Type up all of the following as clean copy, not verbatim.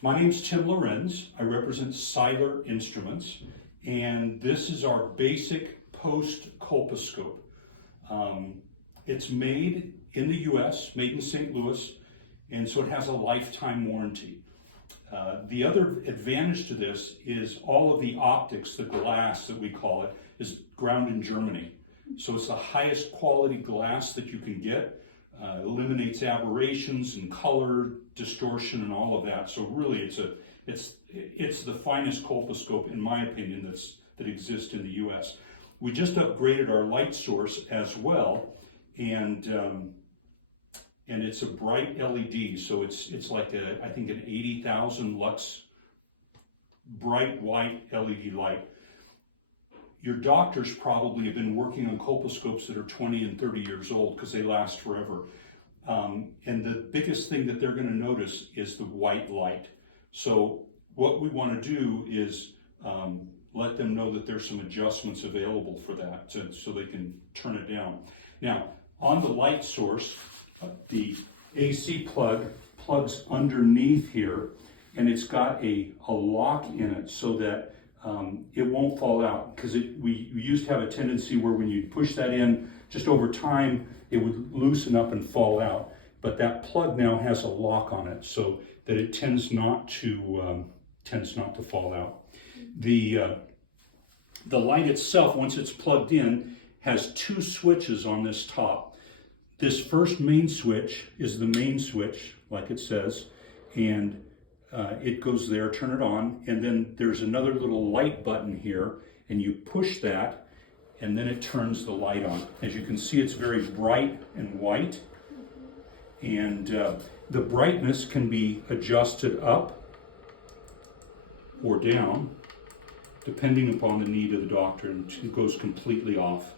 My name's Tim Lorenz. I represent Seiler Instruments, and this is our basic post-colposcope. It's made in the US, made in St. Louis, and so it has a lifetime warranty. The other advantage to this is all of the optics, the glass that we call it, is ground in Germany. So it's the highest quality glass that you can get. Eliminates aberrations and color distortion and all of that. So really, it's the finest colposcope, in my opinion, that exists in the U.S. We just upgraded our light source as well, and it's a bright LED. So it's like I think an 80,000 lux bright white LED light. Your doctors probably have been working on colposcopes that are 20 and 30 years old because they last forever. And the biggest thing that they're going to notice is the white light. So what we want to do is let them know that there's some adjustments available for that so they can turn it down. Now, on the light source, the AC plug plugs underneath here, and it's got a lock in it so that it won't fall out, because we used to have a tendency where when you push that in, just over time, it would loosen up and fall out. But that plug now has a lock on it so that it tends not to fall out. The light itself, once it's plugged in, has two switches on this top. This first main switch is the main switch, like it says, and it goes there, turn it on, and then there's another little light button here, and you push that, and then it turns the light on. As you can see, it's very bright and white, and the brightness can be adjusted up or down, depending upon the need of the doctor, and it goes completely off.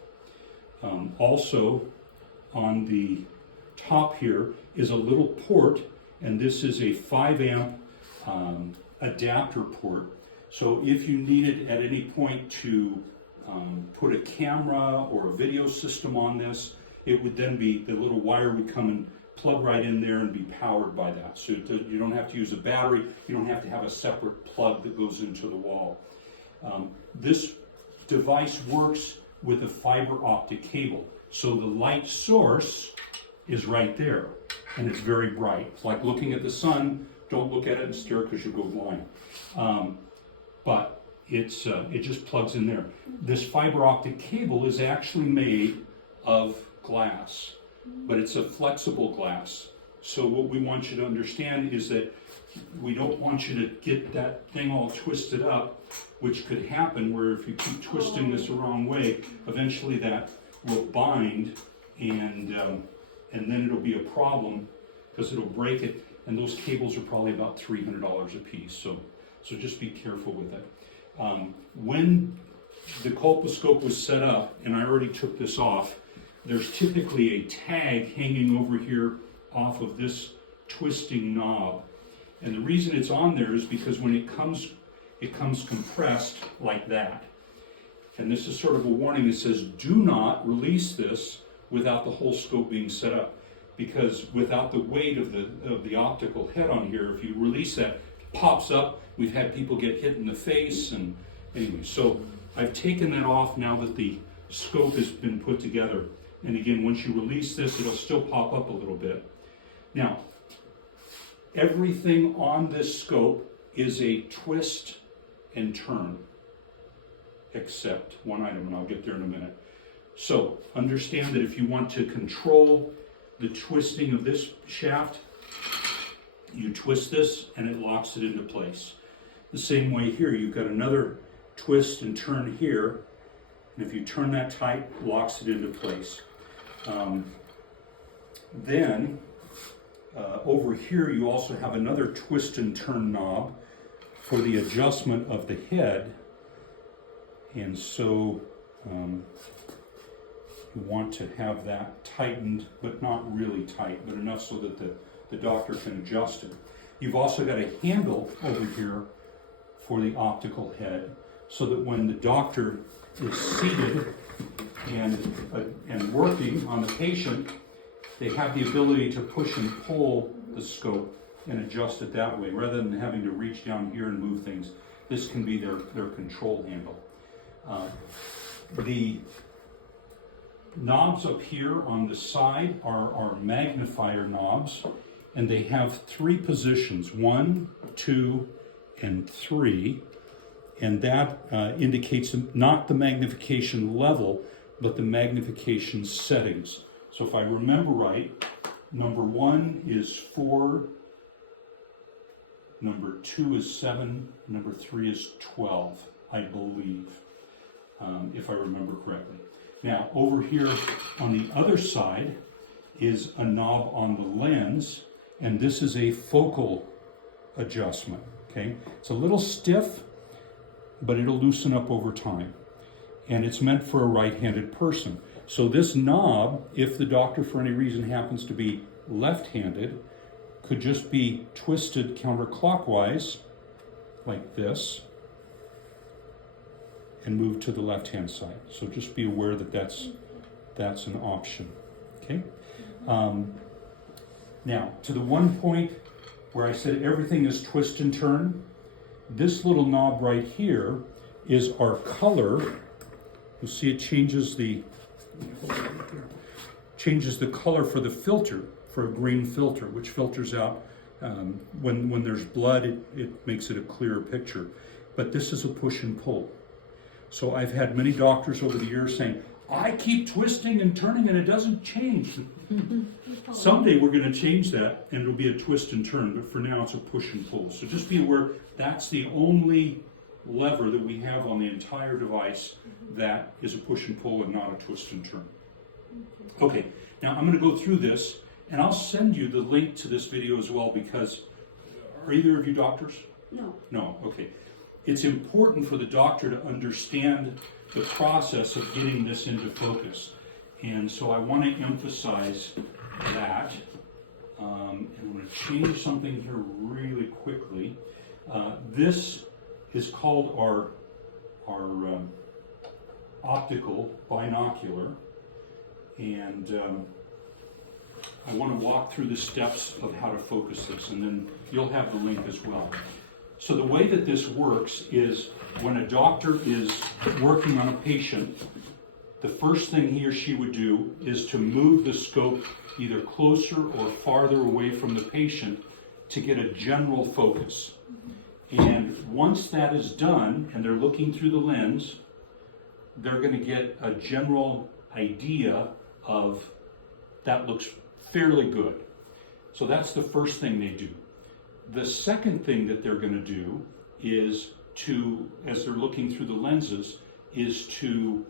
Also, on the top here is a little port, and this is a 5 amp adapter port. So if you needed at any point to put a camera or a video system on this, it would then be, the little wire would come and plug right in there and be powered by that. So you don't have to use a battery, you don't have to have a separate plug that goes into the wall. This device works with a fiber optic cable. So the light source is right there, and it's very bright. It's like looking at the sun. Don't look at it and stare because you'll go blind. But it just plugs in there. This fiber optic cable is actually made of glass, but it's a flexible glass. So what we want you to understand is that we don't want you to get that thing all twisted up, which could happen where if you keep twisting this the wrong way, eventually that will bind, and then it'll be a problem because it'll break it. And those cables are probably about $300 a piece, so just be careful with it. When the colposcope was set up, and I already took this off, there's typically a tag hanging over here off of this twisting knob. And the reason it's on there is because when it comes compressed like that. And this is sort of a warning that says, do not release this without the whole scope being set up. Because without the weight of the optical head on here, if you release that, it pops up. We've had people get hit in the face, and anyway, so I've taken that off now that the scope has been put together. And again, once you release this, it'll still pop up a little bit. Now, everything on this scope is a twist and turn, except one item, and I'll get there in a minute. So understand that if you want to control the twisting of this shaft, you twist this and it locks it into place. The same way here, you've got another twist and turn here, and if you turn that tight, it locks it into place. Then over here you also have another twist and turn knob for the adjustment of the head, and so you want to have that tightened, but not really tight, but enough so that the doctor can adjust it. You've also got a handle over here for the optical head, so that when the doctor is seated and working on the patient, they have the ability to push and pull the scope and adjust it that way, rather than having to reach down here and move things. This can be their control handle. The knobs up here on the side are magnifier knobs, and they have 3 positions, 1, 2, and 3, and that indicates not the magnification level, but the magnification settings. So if I remember right, number 1 is 4, number 2 is 7, number 3 is 12, I believe, if I remember correctly. Now, over here on the other side is a knob on the lens, and this is a focal adjustment, okay? It's a little stiff, but it'll loosen up over time. And it's meant for a right-handed person. So this knob, if the doctor for any reason happens to be left-handed, could just be twisted counterclockwise, like this, and move to the left-hand side. So just be aware that that's an option, okay? Now, to the one point where I said everything is twist and turn, this little knob right here is our color. You'll see it changes the color for the filter, for a green filter, which filters out when there's blood, it makes it a clearer picture. But this is a push and pull. So I've had many doctors over the years saying, I keep twisting and turning and it doesn't change. Someday we're going to change that and it'll be a twist and turn, but for now it's a push and pull. So just be aware that's the only lever that we have on the entire device that is a push and pull and not a twist and turn. Okay, now I'm going to go through this and I'll send you the link to this video as well, because are either of you doctors? No. No, okay. It's important for the doctor to understand the process of getting this into focus. And so I want to emphasize that. And I'm going to change something here really quickly. This is called our optical binocular. And I want to walk through the steps of how to focus this, and then you'll have the link as well. So the way that this works is when a doctor is working on a patient, the first thing he or she would do is to move the scope either closer or farther away from the patient to get a general focus. And once that is done and they're looking through the lens, they're going to get a general idea of that looks fairly good. So that's the first thing they do. The second thing that they're going to do is to, as they're looking through the lenses, is to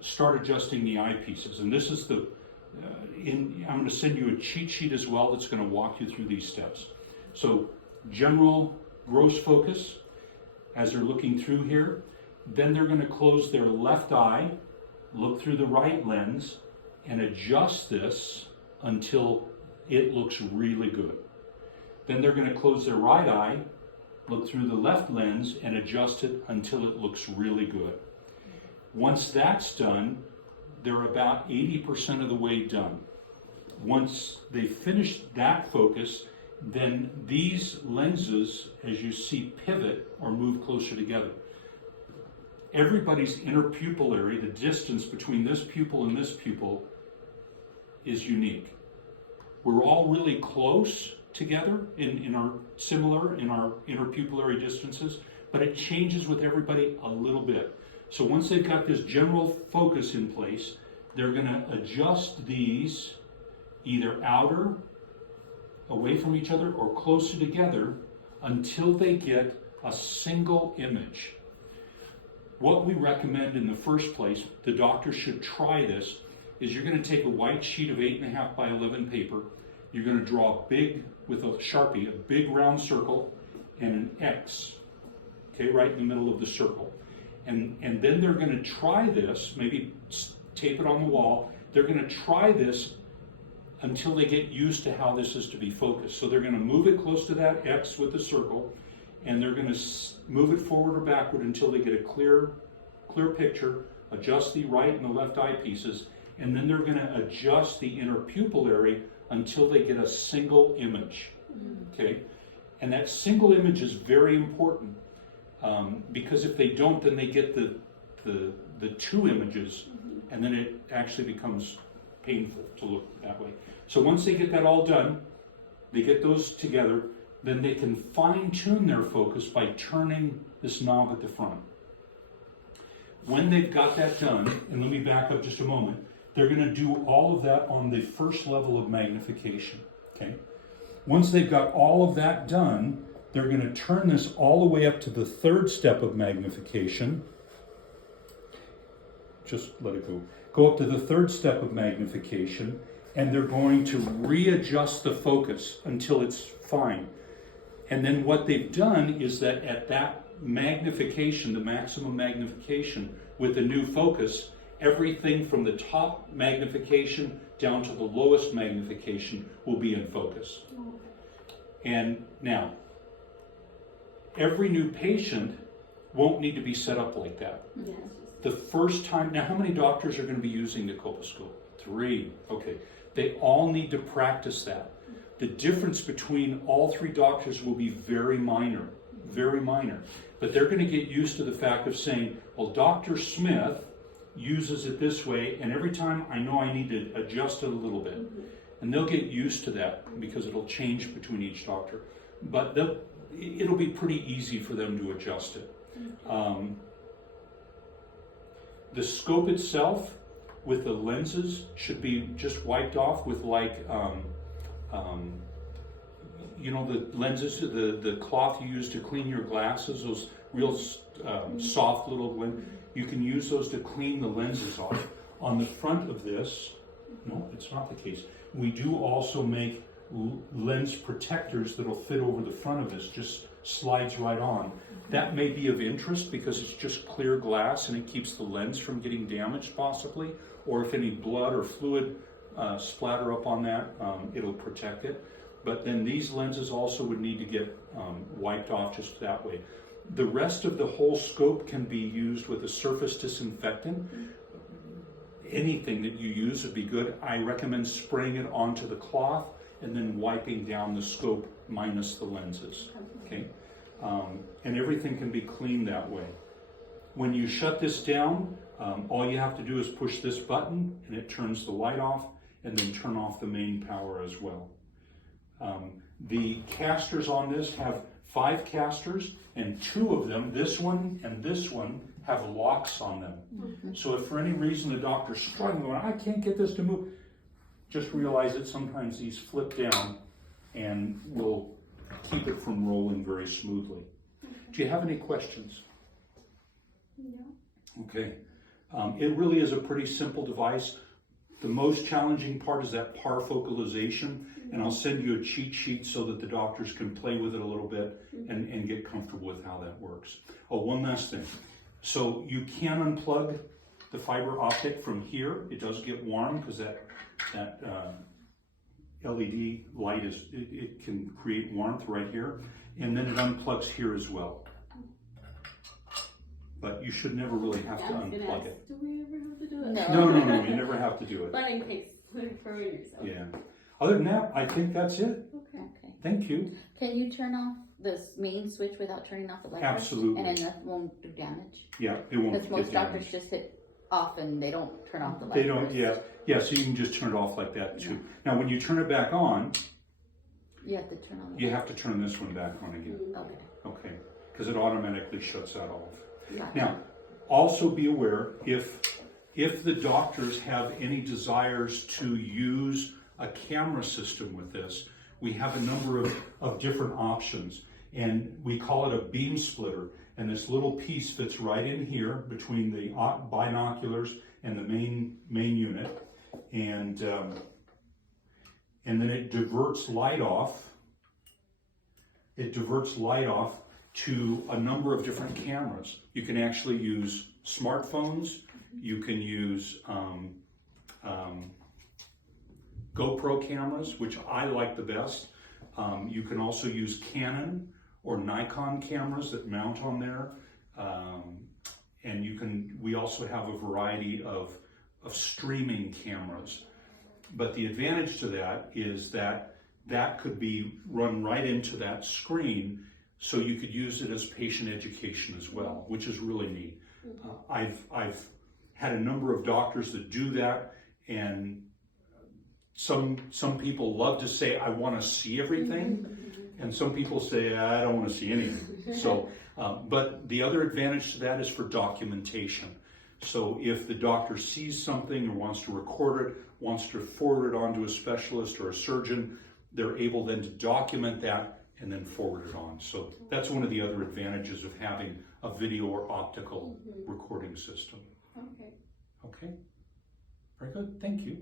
start adjusting the eyepieces. And this is I'm going to send you a cheat sheet as well that's going to walk you through these steps. So general gross focus as they're looking through here. Then they're going to close their left eye, look through the right lens, and adjust this until it looks really good. Then they're going to close their right eye, look through the left lens, and adjust it until it looks really good. Once that's done, they're about 80% of the way done. Once they finish that focus, then these lenses, as you see, pivot or move closer together. Everybody's interpupillary, the distance between this pupil and this pupil, is unique. We're all really close together in our interpupillary distances, but it changes with everybody a little bit. So once they've got this general focus in place, they're going to adjust these either outer, away from each other, or closer together until they get a single image. What we recommend in the first place, the doctor should try this, is you're going to take a white sheet of 8.5 by 11 paper. You're going to draw big, with a Sharpie, a big round circle and an X, okay, right in the middle of the circle. And then they're going to try this, maybe tape it on the wall. They're going to try this until they get used to how this is to be focused. So they're going to move it close to that X with the circle, and they're going to move it forward or backward until they get a clear picture, adjust the right and the left eyepieces, and then they're going to adjust the interpupillary until they get a single image. Okay, and that single image is very important because if they don't, then they get the two images, and then it actually becomes painful to look that way. So once they get that all done, they get those together, then they can fine-tune their focus by turning this knob at the front. When they've got that done, and let me back up just a moment, they're going to do all of that on the first level of magnification. Okay. Once they've got all of that done, they're going to turn this all the way up to the third step of magnification. Just let it go. Go up to the third step of magnification, and they're going to readjust the focus until it's fine. And then what they've done is that at that magnification, the maximum magnification with the new focus, everything from the top magnification down to the lowest magnification will be in focus. And now, every new patient won't need to be set up like that. Yes. The first time, now how many doctors are going to be using the Colposcope? 3. Okay. They all need to practice that. The difference between all 3 doctors will be very minor, but they're going to get used to the fact of saying, well, Dr. Smith uses it this way, and every time I know I need to adjust it a little bit. And they'll get used to that because it'll change between each doctor. But it'll be pretty easy for them to adjust it. The scope itself with the lenses should be just wiped off with like, you know, the lenses, the cloth you use to clean your glasses, those real soft little lenses. You can use those to clean the lenses off. On the front of this, no, it's not the case. We do also make lens protectors that'll fit over the front of this, just slides right on. That may be of interest because it's just clear glass and it keeps the lens from getting damaged possibly, or if any blood or fluid splatter up on that, it'll protect it. But then these lenses also would need to get wiped off just that way. The rest of the whole scope can be used with a surface disinfectant. Anything that you use would be good. I recommend spraying it onto the cloth and then wiping down the scope minus the lenses. Okay, and everything can be cleaned that way. When you shut this down, all you have to do is push this button and it turns the light off, and then turn off the main power as well. The casters on this have 5 casters, and 2 of them, this one and this one, have locks on them. So if for any reason the doctor's struggling, I can't get this to move, just realize that sometimes these flip down and will keep it from rolling very smoothly. Do you have any questions? No. Okay. It really is a pretty simple device. The most challenging part is that parfocalization, and I'll send you a cheat sheet so that the doctors can play with it a little bit and get comfortable with how that works. Oh, one last thing. So you can unplug the fiber optic from here. It does get warm because that LED light it can create warmth right here, and then it unplugs here as well. But you should never really have to unplug it. Do we ever have to do it? No, you never have to do it. But in case, for yourself. Yeah. Other than that, I think that's it. Okay. Thank you. Can you turn off this main switch without turning off the light? Absolutely. And then that won't do damage? Yeah, it won't Because get most doctors damaged. just hit off and they don't turn off the light. They don't, first. yeah, so you can just turn it off like that too. Now, when you turn it back on, You have to turn on the you have to turn this one back on again. Okay. Okay, because it automatically shuts that off. Gotcha. Now, also be aware, if the doctors have any desires to use a camera system with this, we have a number of different options, and we call it a beam splitter, and this little piece fits right in here between the binoculars and the main unit, and then it diverts light off. It diverts light off to a number of different cameras. You can actually use smartphones, you can use GoPro cameras, which I like the best. You can also use Canon or Nikon cameras that mount on there. And we also have a variety of streaming cameras. But the advantage to that is that that could be run right into that screen, so you could use it as patient education as well, which is really neat. I've had a number of doctors that do that, and some people love to say, I want to see everything, and some people say, I don't want to see anything. So, but the other advantage to that is for documentation. So if the doctor sees something or wants to record it, wants to forward it on to a specialist or a surgeon, they're able then to document that and then forward it on. So that's one of the other advantages of having a video or optical recording system. Okay. Okay, very good, thank you.